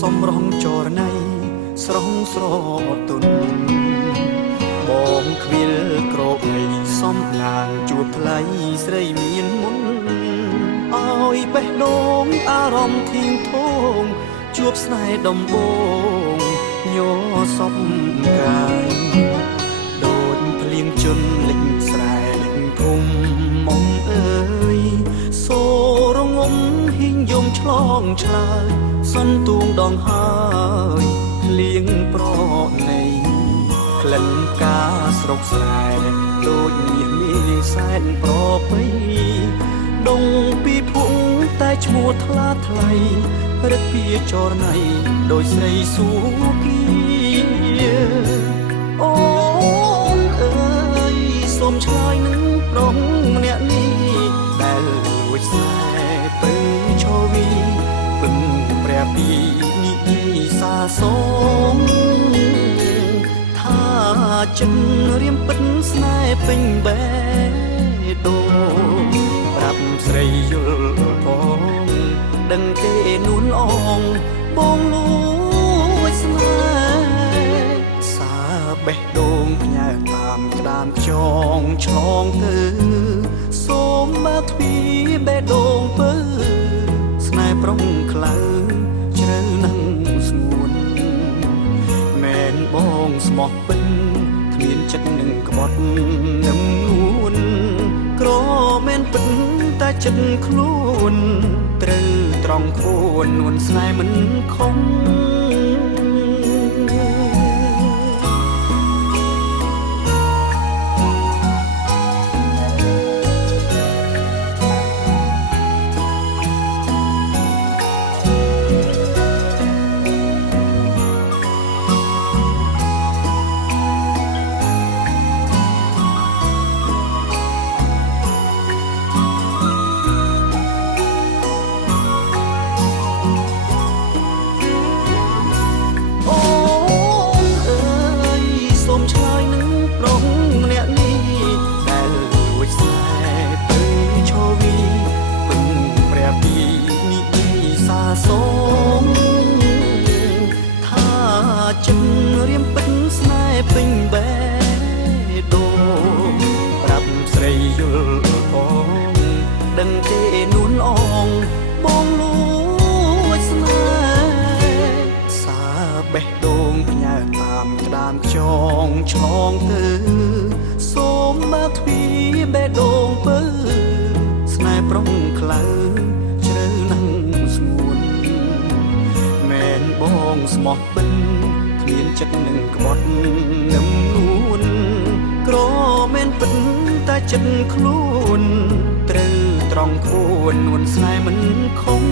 សំរងចរណៃស្រងស្រទុនបងខ្វៀលក្របីសំឡាងជួបថ្លៃស្រីមានមុនឲ្យបេះដូងអារម្មណ៍ធៀងធងជួបស្នេហ៍ដំបងញ័រសពកាយដូចភ្លៀងជន់លិចស្រែលិចភូមិមុំអើយសូរងំហ៊ីងយំឆ្លងឆ្លើយសន្ទូងដងហើយភ្លៀងប្រណីក្លិនផ្កាស្រុកស្រែដូចមាសមីសែនប្រពៃដងពីភុងតែឈ្មោះថ្លាថ្លៃរឹកពីចរណៃដោយស្រីសួគីអូនអើយសូមឆ្លើយនឹងប្រុសម្នាក់នេះដែលលួចស្នេហ៍ទៅឈវីពឹងព្រះពីនិយាយសាសងថាចិត្តរៀមពិតស្នេហ៍ពេញបេះដូងប្រាប់ស្រីយល់ផងដឹងទេនួនអងបងលួចស្នេហ៍សាបេះដូងផ្ញើតាមក្តាមខ្យងឆ្លងទៅសូមបើកទ្វារបេះដូងពើស្នេហ៍ប្រុងខ្លៅជ្រៅនឹងស្ងួនមែនបងស្មោះពិនគ្មានចិត្តនឹងក្បត់នឹងនួនក្រមែនពិនតែចិត្តខ្លួនត្រូវត្រង់ខួននួនស្នេហ៍មិនខំសូមថាចិត្តរៀមពិតស្នេហ៍ពេញបេះដូងប្រាប់ស្រីយល់ផងដឹងទេនួនអងបងលួចស្នេហ៍សាបេះដូងផ្ញើតាមក្តាមខ្យងឆ្លងទៅសូមបើកទ្វារបេះដូងពើស្នេហ៍ប្រុងខ្លៅជ្រៅនឹងស្ងួនបងស្មោះពិនគ្មានចិត្តនឹងក្បត់នឹមនួនក្រមែនពិនតែចិត្តខ្លួនត្រូវត្រង់ខ្លួននួនស្នេហ៍មិនខំ